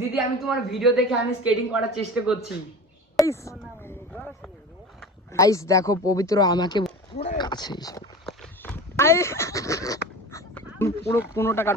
দিদি আমি তোমার ভিডিও দেখে আমি স্কেটিং করার চেষ্টা করছি। গাইস দেখো পবিত্র আমাকে কাছে পুরো 15 টাকা।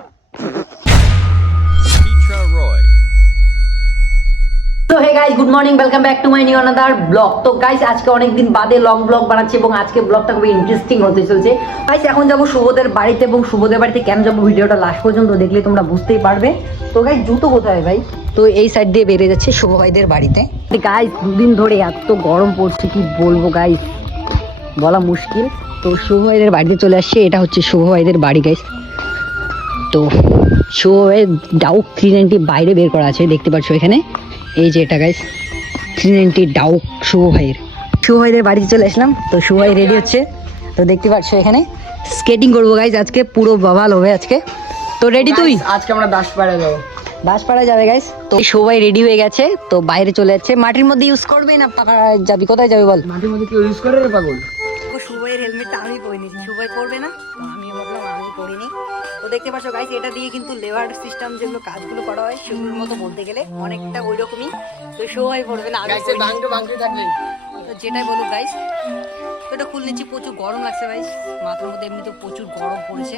তো hey guys, good morning, welcome back to my new another blog. তো গাইস আজকে অনেকদিন বাদে লং ব্লগ বানাচ্ছি এবং আজকে ব্লগটা খুবই ইন্টারেস্টিং হতে চলছে। গাইস এখন যাবো শুভদের বাড়িতে এবং শুভদের বাড়িতে কেন যাবো ভিডিওটা লাস্ট পর্যন্ত দেখলে তোমরা বুঝতেই পারবে। তো গাইস জুতো কোথায় ভাই? তো এই সাইড দিয়ে বেরিয়ে যাচ্ছে শুভ ভাইদের বাড়িতে। গাইস দুদিন ধরে এত গরম পড়ছে কি বলবো গাইস, বলা মুশকিল। তো শুভ ভাইদের বাড়িতে চলে আসছে, এটা হচ্ছে শুভ ভাইদের বাড়ি গাইস। তো শুভ ভাই ডাউক 390 বাইরে বের করা আছে, দেখতে পাচ্ছ এখানে। এই যে এটা গাইস 390 ডাউক শুভ ভাইদের বাড়িতে চলে আসলাম। তো শুভ ভাই রেডি হচ্ছে, তো দেখতে পাচ্ছ এখানে স্কেটিং করবো গাইস আজকে, পুরো বাবাল হবে আজকে। তো রেডি তুই? আজকে আমরা দাসপাড়া যাবো। দাসপাড়া যাবে গাইস। তো শুভ ভাই রেডি হয়ে গেছে, তো বাইরে চলে যাচ্ছে। মাটির মধ্যে ইউজ করবে না পাকা যাবি? কোথায় যাবে বল? মাটির মধ্যে কেউ ইউজ করে রে পাগল। শুভ ভাইয়ের হেলমেটটা আমি পরিনি, শুভ ভাই পরবে না, তো আমি ভাবলাম আমি পরিনি। তো দেখতে পাচ্ছ গাইস এটা দিয়ে কিন্তু লেভার সিস্টেম যেগুলো কাজগুলো করা হয় সেগুলোর মতো বলতে গেলে অনেকটা ওই রকমই। তো শুভ ভাই পরবে না, গাইস ভাঙতে থাকবে। তো যেটাই বলুক গাইস, তো এটা খুলে নিচ্ছি। প্রচুর গরম লাগছে গাইস, মাথার মধ্যে এমনিতে প্রচুর গরম পড়েছে।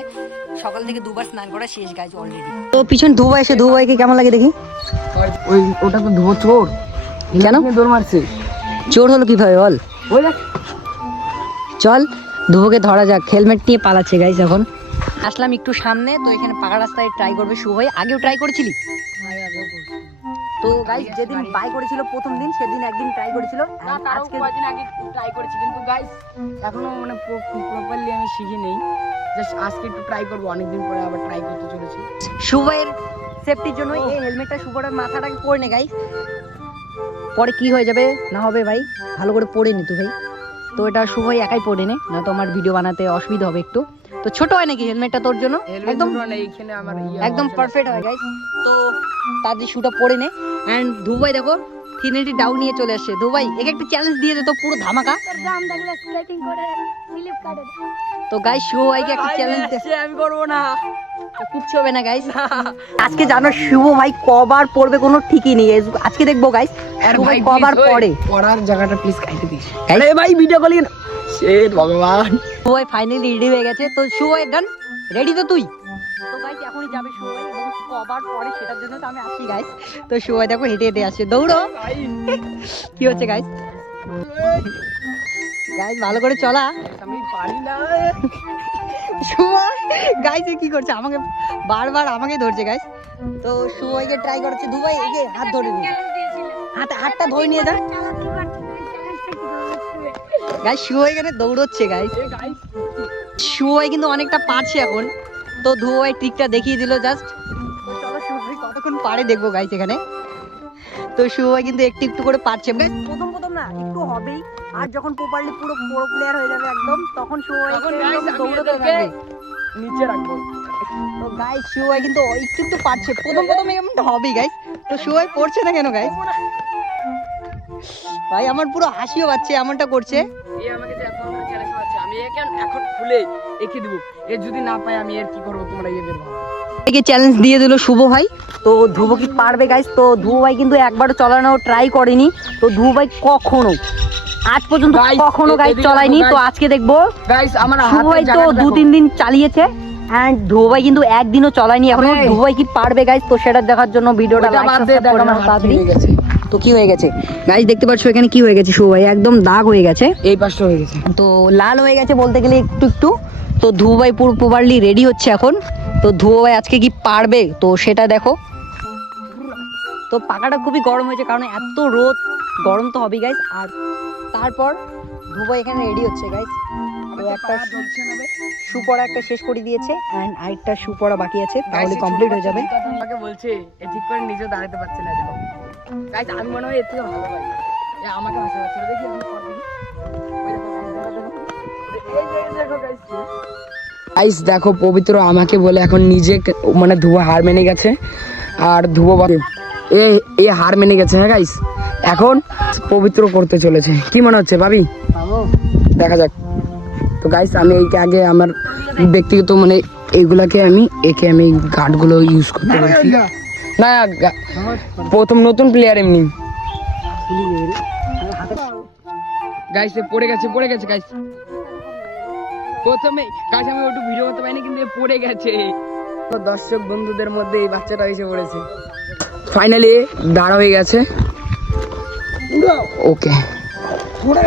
সকাল থেকে দুবার স্নান করা শেষ গাইস অলরেডি। তো পিছন ধুবো এসে, ধুবো ভাইকে কেমন লাগে দেখি। ওটা তো ধুবো চোর। কেন দৌড় মারছে? চোর হলো কিভাবে বল? ওই দেখ, চল ধুবোকে ধরা যাক। হেলমেট নিয়ে পালাচ্ছে গাইস। এখন আসলাম একটু সামনে, তো এখানে পাকা রাস্তায় ট্রাই করবে শুভ ভাই। আগেও ট্রাই করেছিলি? তো গাইস যেদিন বাই করেছিল প্রথম দিন, সেদিন একদিন ট্রাই করেছিল। আজকে কয়েকদিন আগে ট্রাই করেছি, কিন্তু গাইস এখনো মানে প্রপারলি আমি শিখি নেই। জাস্ট আজকে একটু ট্রাই করবো, অনেকদিন পরে আবার ট্রাই করতে চলেছি। শুভ ভাইয়ের সেফটির জন্য এই হেলমেটটা শুভর মাথাটাকে পরে নে গাইস, পরে কি হয়ে যাবে না হবে ভাই, ভালো করে পরে নি তো ভাই। তো এটা শুভ ভাই একাই পরে নে, না তো আমার ভিডিও বানাতে অসুবিধা হবে একটু। তো ছোট হয় নাকি হেলমেটটা তোর জন্য? একদম এইখানে আমার একদম পারফেক্ট হয় গাইস। তো তার যে শুটা পরে নে। এন্ড ধুবাই দেখো 380 ডাউন নিয়ে চলে আসছে। ধুবাই একে একটা চ্যালেঞ্জ দিয়ে দে তো, পুরো ধামাকা। তো গাইস শুভ ভাইকে একটা চ্যালেঞ্জ দে। আমি করবো না, কিচ্ছু হবে না গাইস। আজকে জানো শুভ ভাই কবার পড়বে কোনো ঠিকই নেই। আজকে দেখবো গাইস শুভ ভাই কবার পড়ে। পড়ার জায়গাটা প্লিজ কাইতে দিস। আরে ভাই ভিডিও কলি না, শেট ভগবান। শুভ ভাই ফাইনালি রেডি হয়ে গেছে। তো শুভ ভাই ডান, রেডি তো তুই? তো গাইস এখনই যাবে শুভ ভাই, এবং কবার পড়ে সেটার জন্য তো আমি আসি গাইস। তো শুভ ভাই দেখো হেঁটে হেঁটে আসছে, দৌড়ো। কি হচ্ছে গাইস? গাইস ভালো করে চলা। আমি পারি না। শুভ গাইস কি করছে, আমাকে বারবার আমাকে ধরছে গাইস। তো শুভ ভাইকে ট্রাই করছে। দুবাই এই যে হাত ধরে নিয়ে, হাতটা ধরে নিয়ে যা গাইস। শুভ ভাই এখানে দৌড়চ্ছে গাইস। শুভ ভাই কিন্তু অনেকটা পারছে এখন। তো ধুবো ভাই ট্রিকটা দেখিয়ে দিল জাস্ট। চলো শুভ ভাই কতক্ষণ পারে দেখবো গাইস এখানে। তো শুভ ভাই কিন্তু একটু একটু করে পারছে। প্রথম না একটু হবেই, আর যখন প্রপারলি পুরো প্রো প্লেয়ার হয়ে যাবে একদম, তখন শুভ ভাই দৌড়তে থাকবে, নিচে রাখবো। তো গাইস শুভ ভাই কিন্তু একটু একটু পারছে। প্রথম এমনটা হবেই গাইস। তো শুভ ভাই পড়ছে না কেন গাইস? ভাই আমার পুরো হাসিও পাচ্ছে এমনটা করছে। এই আমাকে যে এত আমাকে চ্যালেঞ্জ করছে, আমি এখন খুলে এঁকে দেবো। এর যদি না পাই আমি এর কি করবো, তোমরা বের ভাবো। একে চ্যালেঞ্জ দিয়ে দিল শুভ ভাই। তো ধ্রুব কি পারবে গাইস? তো ধ্রুব ভাই কিন্তু একবারও চালানো ট্রাই করেনি। তো ধ্রুব ভাই কখনো আজ পর্যন্ত কখনো গাইস চলায়নি। তো আজকে দেখবো গাইস আমার শুভ ভাই তো 2-3 দিন চালিয়েছে, এন্ড ধ্রুব ভাই কিন্তু একদিনও চলায়নি এখনো। ধ্রুব ভাই কি পারবে গাইস? তো সেটা দেখার জন্য ভিডিওটা লাইক সাবস্ক্রাইব করে নাও তাড়াতাড়ি। তো কি হয়ে গেছে গাইস দেখতে পাচ্ছ এখানে কি হয়ে গেছে? শুভ ভাই একদম দাগ হয়ে গেছে, এই পাশটা হয়ে গেছে, তো লাল হয়ে গেছে বলতে গেলে একটু একটু। তো ধ্রুব ভাই পুরো প্রপারলি রেডি হচ্ছে এখন। তো ধ্রুব ভাই আজকে কি পারবে তো সেটা দেখো। তো পাকাটা খুবই গরম হয়েছে, কারণ এত রোদ, গরম তো হবেই গাইস। আর তারপর ধ্রুব ভাই এখানে রেডি হচ্ছে গাইস। তো একটা শু পরা একটা শেষ করে দিয়েছে, এন্ড আরেকটা শু পরা বাকি আছে, তাহলে কমপ্লিট হয়ে যাবে। আমাকে বলছে এ ঠিক করে নিজে দাঁড়াতে পারছে না। দেখো গাইস আমি মনে হয় এর থেকে ভালো পাই। এ আমাকে ভাষা পাচ্ছে দেখি, আমি পর দেখি। গাইস দেখো পবিত্র আমাকে বলে এখন নিজে মানে ধুবো হার মেনে গেছে। আর ধুবো এ হার মেনে গেছে। হ্যাঁ গাইস এখন পবিত্র করতে চলেছে। কি মনে হচ্ছে ভাবি? দেখা যাক। তো গাইস আমি এইকে আগে আমার ব্যক্তিগত মানে এইগুলাকে আমি একে আমি গার্ডগুলো ইউজ করতে বলছি। না প্রথম নতুন প্লেয়ার এমনি গাইস পড়ে গেছে গাইস প্রথমে গাইস আমি ওটু ভিডিও করতে পারিনি কিন্তু পড়ে গেছে দর্শক বন্ধুদের মধ্যে এই বাচ্চাটা এসে পড়েছে ফাইনালি দাঁড়া হয়ে গেছে ওকে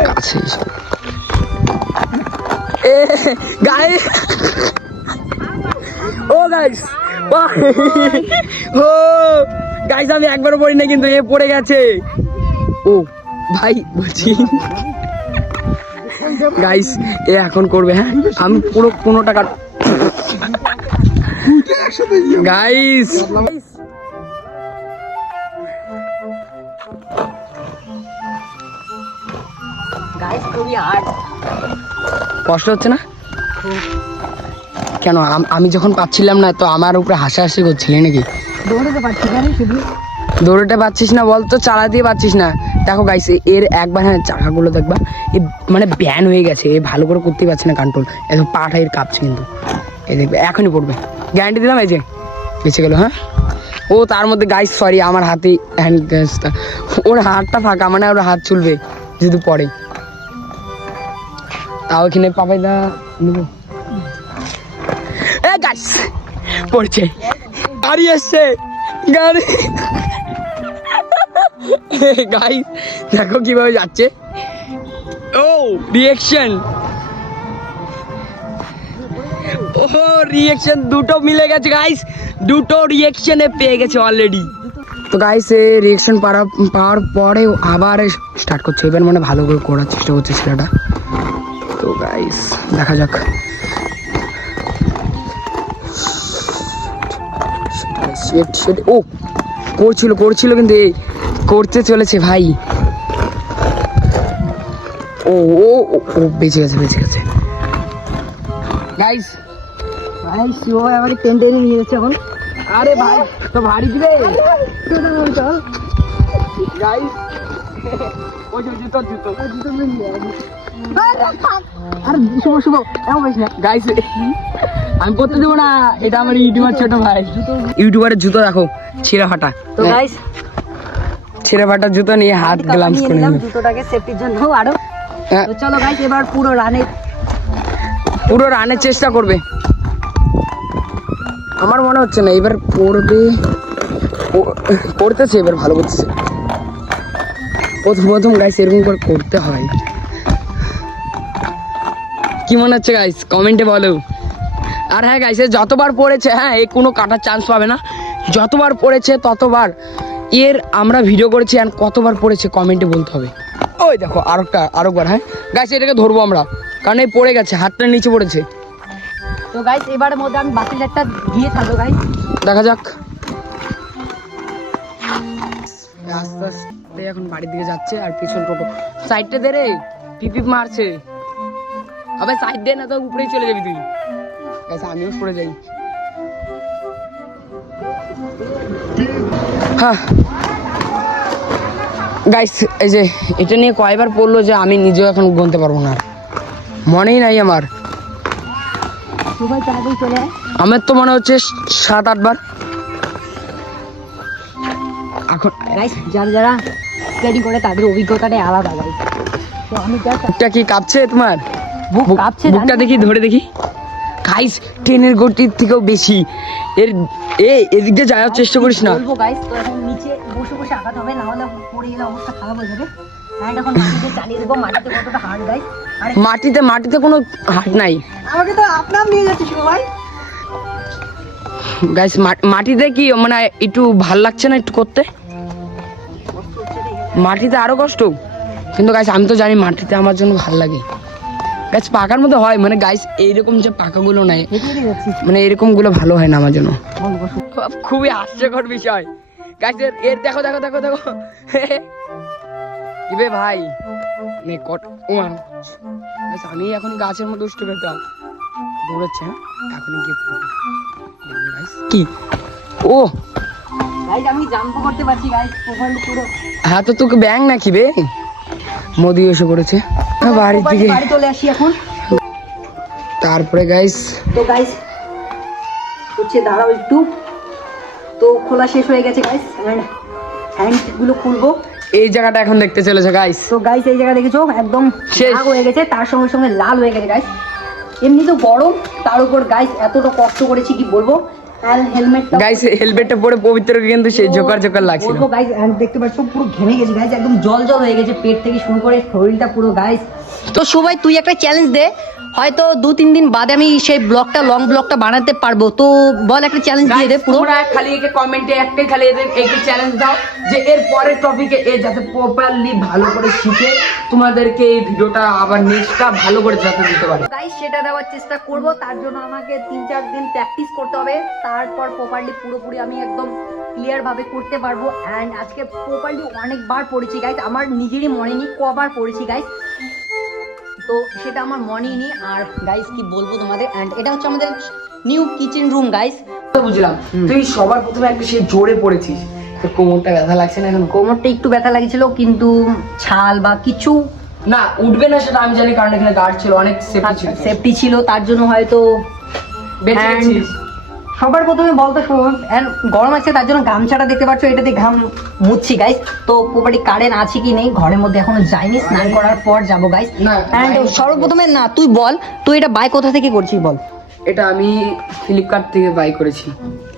কাছে গাইস ও গাইস ও গাইস আমি একবারও পড়ি না কিন্তু এ পড়ে গেছে ও ভাই বলছি গাইস এ এখন করবে হ্যাঁ আমি পুরো 15 টাকা গাইস গাইস খুবই হার্ড কষ্ট হচ্ছে না কেন আমি যখন পাচ্ছিলাম না তো আমার উপরে হাসাহাসি করছিলি নাকি দৌড়াতে পারছি না শুধু দৌড়াতে পারছিস না বল তো চালাতে পারছিস না দেখো গাইস এর একবার হ্যাঁ চাকাগুলো দেখবা এ মানে ব্যান হয়ে গেছে এ ভালো করে করতেই পারছে না কন্ট্রোল এত পাটা এর কাঁপছে কিন্তু এ দেখবে এখনই পড়বে গ্যারান্টি দিলাম এই যে বেঁচে গেল হ্যাঁ ও তার মধ্যে গাইস সরি আমার হাতে হ্যান্ড গ্যাসটা ওর হাতটা ফাঁকা মানে ওর হাত চলবে যদি পড়ে তাও এখানে পাপাই দা নেবো এ গাইস পড়ছে গাড়ি এসছে গাড়ি গাইস দেখো কিভাবে যাচ্ছে ও রিঅ্যাকশন ও রিঅ্যাকশন দুটো মিলে গেছে গাইস দুটো রিঅ্যাকশনে পেয়ে গেছে অলরেডি তো গাইস এই রিঅ্যাকশন পাওয়ার পরে আবার স্টার্ট করছে এবার মানে ভালো করে করার চেষ্টা করছে ছেলেটা তো গাইস দেখা যাক ও করছিল কিন্তু করতে চলেছে ভাই ও ও ও বেঁচে গেছে গাইস ভাই শিব ভাই আমাকে টেনে নিয়ে যাচ্ছে এখন আরে ভাই তো ভারী দিবে চল গাইস ওই জুতো আর শুভ এমন বলিস না গাইস আমি পড়তে দেবো না এটা আমার ইউটিউবার ছোট ভাই ইউটিউবারের জুতো দেখো ছিঁড়া ফাটা তো গাইস ছিঁড়া ফাটা জুতো নিয়ে হাত গ্লাভস করে নিলাম জুতোটাকে সেফটির জন্য আরো হ্যাঁ। তো চলো গাইস এবার পুরো রানের চেষ্টা করবে আমার মনে হচ্ছে না এবার পড়তেছে এবার ভালো করতেছে প্রথম গাইস এরকম করে করতে হয় কি মনে হচ্ছে গাইস কমেন্টে বলো আর হ্যাঁ গাইস যতবার পড়েছে হ্যাঁ এই কোনো কাটার চান্স পাবে না যতবার পড়েছে ততবার এর আমরা ভিডিও করেছি আর কতবার পড়েছে কমেন্টে বলতে হবে ওই দেখো আরেকবার হ্যাঁ গাইস এটাকে ধরবো আমরা কারণ এই পড়ে গেছে হাতটা নিচে পড়েছে তো গাইস এবারের মধ্যে আমি বাতিল একটা দিয়ে থাকবো গাইস দেখা যাক আস্তে আস্তে এখন বাড়ির দিকে যাচ্ছে আর পিছন টোটো সাইডটা দে রে পিপ মারছে আবে সাইড দে না তো উপরেই চলে যাবি তুই গাইস আমিও পড়ে যাই হ্যাঁ গাইস এই যে এটা নিয়ে কয়বার পড়লো যে আমি নিজেও এখন গুনতে পারবো না মনেই নাই আমার সবাই তাড়াতাড়ি চলে আয় আমার তো মনে হচ্ছে 7-8 বার এখন গাইস যারা স্কেটিং করে তাদের অভিজ্ঞতাটাই আলাদা গাইস তো আমি বুকটা কি কাঁপছে তোমার বুক কাঁপছে বুকটা দেখি ধরে দেখি গাইস ট্রেনের গতির থেকেও বেশি এদিক দিয়ে যাওয়ার চেষ্টা করিস না বলবো গাইস তো এখন নিচে বসে আঘাত হবে না হলে পড়ে গেলে অবস্থা খারাপ হয়ে যাবে হ্যান্ড এখন মাটিতে চালিয়ে দেবো মাটিতে কতটা হার্ড গাইস আরে মাটিতে কোনো হাট নাই আমাকে তো আপনার নিয়ে যাচ্ছে শিব ভাই গাইস মাটিতে কি মানে একটু ভাল লাগছে না একটু করতে মাটিতে আরো কষ্ট কিন্তু গাইস আমি তো জানি মাটিতে আমার জন্য ভাল লাগে গাইস পাকার মধ্যে হয় মানে গাইস এইরকম যে পাকাগুলো নাই মানে এরকম গুলো ভালো হয় না আমার জন্য খুবই হাস্যকর বিষয় গাইস এর দেখো ইবে ভাই নে কট গাইস আমি এখন গাছের মধ্যে উঠতে পেতাম দৌড়াচ্ছে এখন গিয়ে গাইস কি ও গাইস আমি জাম্প করতে পারছি গাইস প্রোফাইল পুরো হ্যাঁ তো তোকে ব্যাং নাকি বে মোদি এসে পড়েছে বাড়ির দিকে বাড়ি চলে আসি এখন তারপরে গাইস তো গাইস হচ্ছে দাঁড়াও একটু তো খোলা শেষ হয়ে গেছে গাইস, হ্যান্ড গুলো খুলবো। এই জায়গাটা এখন দেখতে চলেছে গাইস। তো গাইস এই জায়গা দেখেছো একদম শেষ। দাগ হয়ে গেছে, তার সঙ্গে সঙ্গে লাল হয়ে গেছে গাইস। এমনি তো গরম, তার উপর গাইস এতটা কষ্ট করেছি কি বলবো। আর হেলমেটটা গাইস হেলমেটটা পরে পবিত্রকে কিন্তু সেই জোকার জোকার লাগছিল। বলবো গাইস, দেখতে পাচ্ছ পুরো ঘেমে গেছি গাইস, একদম জল জল হয়ে গেছে পেট থেকে শুরু করে শরীরটা পুরো গাইস। তো সবাই তুই একটা চ্যালেঞ্জ দে, হয়তো 2-3 দিন বাদে আমি সেই ব্লগটা লং ব্লগটা বানাতে পারবো। তো বল একটা চ্যালেঞ্জ দিয়ে দে পুরো। তোমরা খালি একে কমেন্টে একটাই খালি এদের একে চ্যালেঞ্জ দাও যে এর পরের টপিকে এ যাতে প্রপারলি ভালো করে শিখে তোমাদেরকে এই ভিডিওটা আবার নেক্সটটা ভালো করে যাতে দিতে পারে। গাইস সেটা দেওয়ার চেষ্টা করব, তার জন্য আমাকে 3-4 দিন প্র্যাকটিস করতে হবে, তারপর প্রপারলি পুরোপুরি আমি একদম ক্লিয়ার ভাবে করতে পারবো। অ্যান্ড আজকে প্রপারলি অনেকবার পড়েছি গাইস, আমার নিজেরই মনে নেই কবার পড়েছি গাইস, তো সেটা আমার মনেই নেই। আর গাইস কি বলবো তোমাদের, অ্যান্ড এটা হচ্ছে আমাদের নিউ কিচেন রুম গাইস। তো বুঝলাম তুই সবার প্রথমে একটা সে জোরে পড়েছিস, তো কোমরটা ব্যথা লাগছে না এখন? কোমরটা একটু ব্যথা লাগছিল, কিন্তু ছাল বা কিছু না উঠবে না সেটা আমি জানি, কারণ এখানে গার্ড ছিল, অনেক সেফটি ছিল, সেফটি ছিল, তার জন্য হয়তো বেঁচে And গেছিস। সবার প্রথমে বলতে এন্ড গরম আছে তার জন্য গামছাটা দেখতে পাচ্ছ, এটাতে ঘাম মুছছি গাইস। তো প্রপার্টি কারেন্ট আছে কি নেই ঘরের মধ্যে এখনো যাইনি, স্নান করার পর যাবো গাইস। না, এন্ড যাইনি। সর্বপ্রথমে না তুই বল, তুই এটা বাই কোথা থেকে করছিস বল। এটা আমি ফ্লিপকার্ট থেকে বাই করেছি।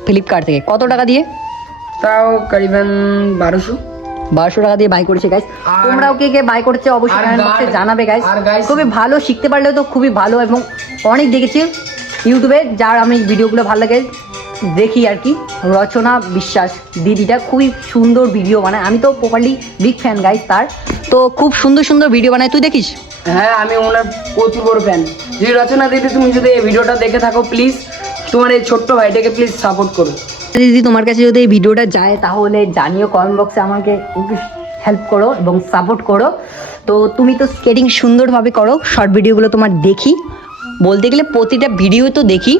ফ্লিপকার্ট থেকে কত টাকা দিয়ে? তাও করিবেন 1200। 1200 টাকা দিয়ে বাই করেছে গাইস। আর- তোমরাও কে কে বাই করছে অবশ্যই আর কমেন্ট বক্সে guard- জানাবে গাইস। আর guys- খুবই ভালো, শিখতে পারলে তো খুবই ভালো, এবং অনেক দেখেছি ইউটিউবে যার আমি ভিডিওগুলো ভালো লাগে দেখি আর কি। রচনা বিশ্বাস দিদিটা খুবই সুন্দর ভিডিও বানায়, আমি তো প্রপারলি বিগ ফ্যান গাইস তার, তো খুব সুন্দর সুন্দর ভিডিও বানায়, তুই দেখিস? হ্যাঁ আমি ওনার প্রচুর বড় ফ্যান। যদি রচনা দিদি তুমি যদি এই ভিডিওটা দেখে থাকো প্লিজ তোমার এই ছোট্ট ভাইটাকে প্লিজ সাপোর্ট করো। দিদি তোমার কাছে যদি এই ভিডিওটা যায় তাহলে জানিও কমেন্ট বক্সে, আমাকে হেল্প করো এবং সাপোর্ট করো। তো তুমি তো স্কেটিং সুন্দরভাবে করো, শর্ট ভিডিওগুলো তোমার দেখি, বলতে গেলে প্রতিটা ভিডিও তো দেখি,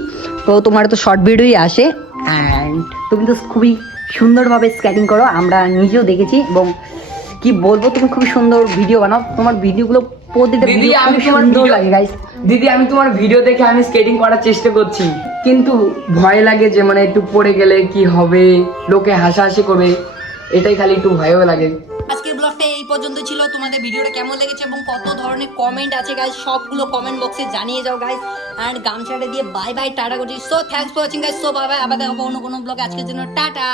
তো তোমার তো শর্ট ভিডিওই আসে। অ্যান্ড তুমি তো খুবই সুন্দরভাবে স্কেটিং করো, আমরা নিজেও দেখেছি, এবং কি বলবো তুমি খুবই সুন্দর ভিডিও বানাও, তোমার ভিডিওগুলো প্রতিটা দিদি ভিডিও আমি খুব তোমার সুন্দর video- লাগে গাইস। দিদি আমি তোমার ভিডিও দেখে আমি স্কেটিং করার চেষ্টা করছি, কিন্তু ভয় লাগে যে মানে একটু পড়ে গেলে কি হবে, লোকে হাসাহাসি করবে, এটাই খালি একটু ভয়ও লাগে। আজকের ব্লগটা এই পর্যন্ত ছিল। তোমাদের ভিডিওটা কেমন লেগেছে এবং কত ধরনের কমেন্ট আছে গাইস, সবগুলো কমেন্ট বক্সে জানিয়ে যাও গাইস। এন্ড গামছাটা দিয়ে বাই বাই টাটা করছি। So thanks for watching guys. So bye bye, আবার দেখা হবে অন্য কোনো ব্লগে। আজকের জন্য টাটা।